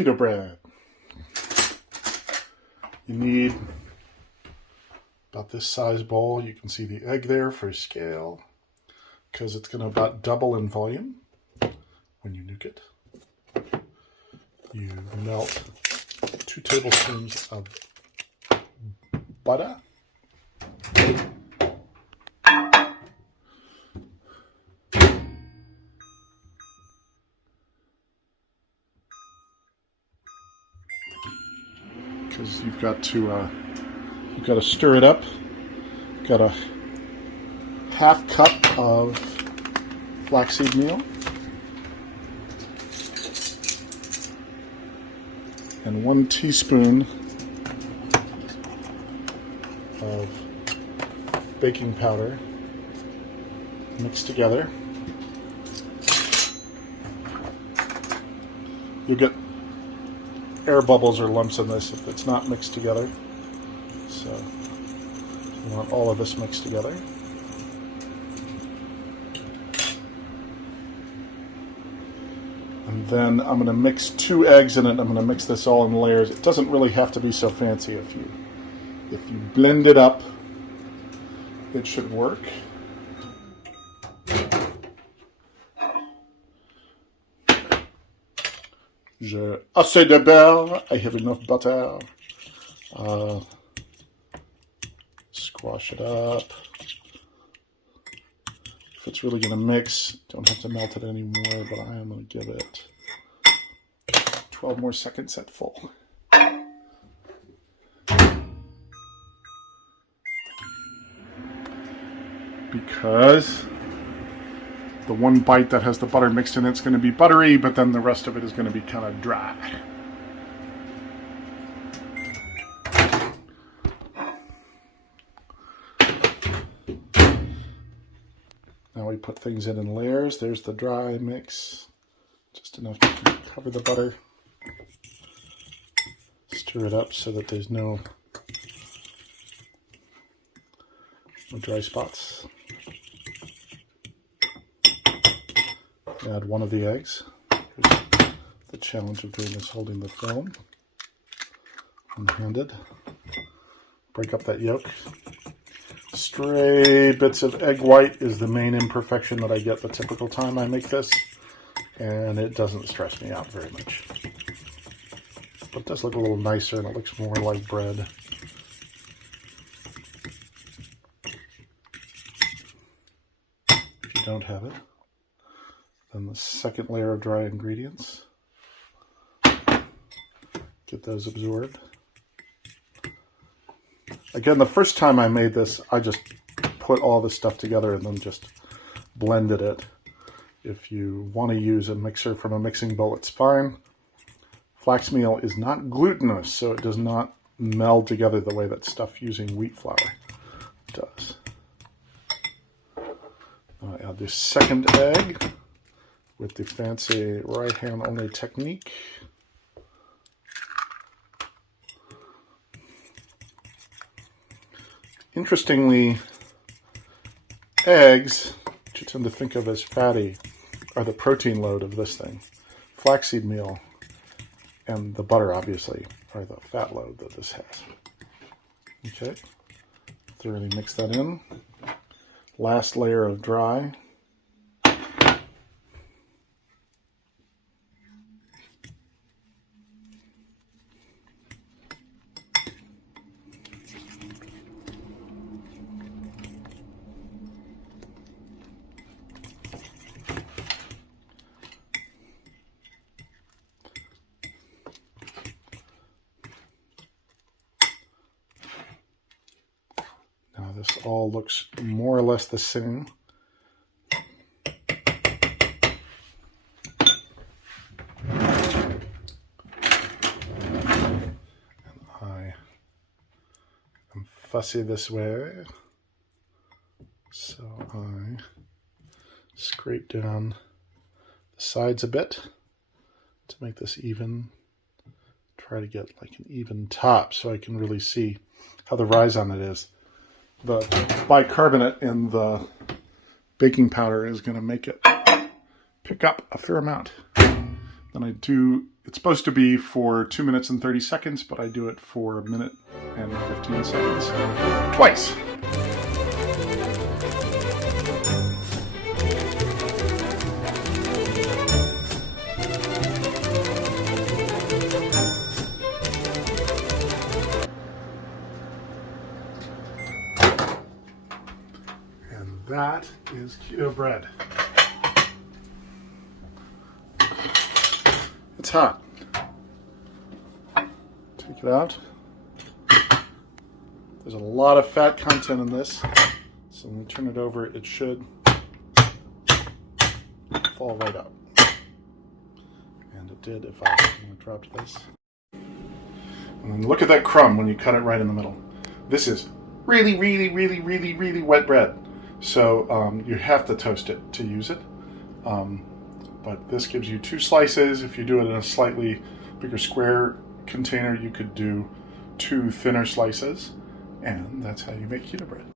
keto bread. You need about this size bowl. You can see the egg there for scale because it's going to about double in volume when you nuke it. You melt 2 tablespoons of butter. Because you've got to stir it up. You've got a half cup of flaxseed meal and 1 teaspoon of baking powder mixed together. You'll get air bubbles or lumps in this if it's not mixed together. So you want all of this mixed together. And then I'm going to mix 2 eggs in it. I'm going to mix this all in layers. It doesn't really have to be so fancy. If you blend it up, it should work. J'ai assez de beurre. I have enough butter. Squash it up. If it's really going to mix, don't have to melt it anymore, but I am going to give it 12 more seconds at full. Because the one bite that has the butter mixed in it's going to be buttery, but then the rest of it is going to be kind of dry. Now we put things in layers. There's the dry mix, just enough to cover the butter. Stir it up so that there's no dry spots. Add 1 of the eggs. Here's the challenge of doing this holding the film one-handed. Break up that yolk. Stray bits of egg white is the main imperfection that I get the typical time I make this, and it doesn't stress me out very much. But it does look a little nicer and it looks more like bread. If you don't have it, then the second layer of dry ingredients. Get those absorbed. Again, the first time I made this, I just put all this stuff together and then just blended it. If you want to use a mixer from a mixing bowl, it's fine. Flax meal is not glutinous, so it does not meld together the way that stuff using wheat flour does. I add this second egg with the fancy right hand only technique. Interestingly, eggs, which you tend to think of as fatty, are the protein load of this thing. Flaxseed meal and the butter, obviously, are the fat load that this has. Okay, thoroughly mix that in. Last layer of dry. This all looks more or less the same. And I am fussy this way, so I scrape down the sides a bit to make this even. Try to get like an even top so I can really see how the rise on it is. The bicarbonate in the baking powder is going to make it pick up a fair amount. Then I do It's supposed to be for 2 minutes and 30 seconds, but I do it for 1 minute and 15 seconds twice. And that is keto bread. It's hot. Take it out. There's a lot of fat content in this, so when we turn it over, it should fall right out. And it did if I dropped this. And then look at that crumb when you cut it right in the middle. This is really, really, really, really, really wet bread. So you have to toast it to use it. But this gives you 2 slices. If you do it in a slightly bigger square container, you could do 2 thinner slices. And that's how you make keto bread.